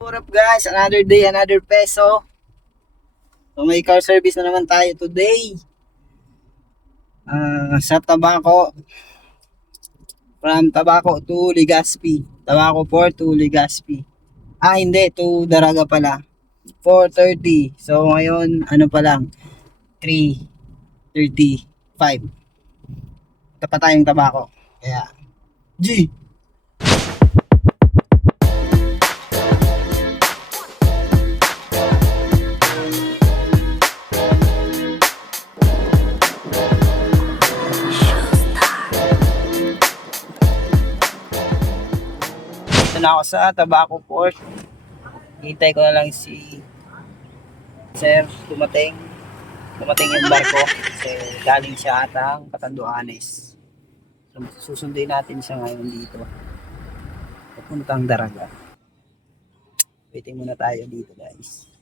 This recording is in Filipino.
What up guys? Another day, another peso. So may car service na naman tayo today. Sa Tabaco. From Tabaco to Legazpi. Tabaco Port to Legazpi. Hindi. To Daraga pala. 4:30. So ngayon, ano pa lang. 3:35. Ito pa tayong Tabaco. Kaya, G! Ito na ako sa Tabaco Port. Hintay ko na lang si Sir dumating yung barko kasi galing siya atang Catanduanes. So susundin natin siya ngayon dito papuntang Daraga. Waiting muna tayo dito guys.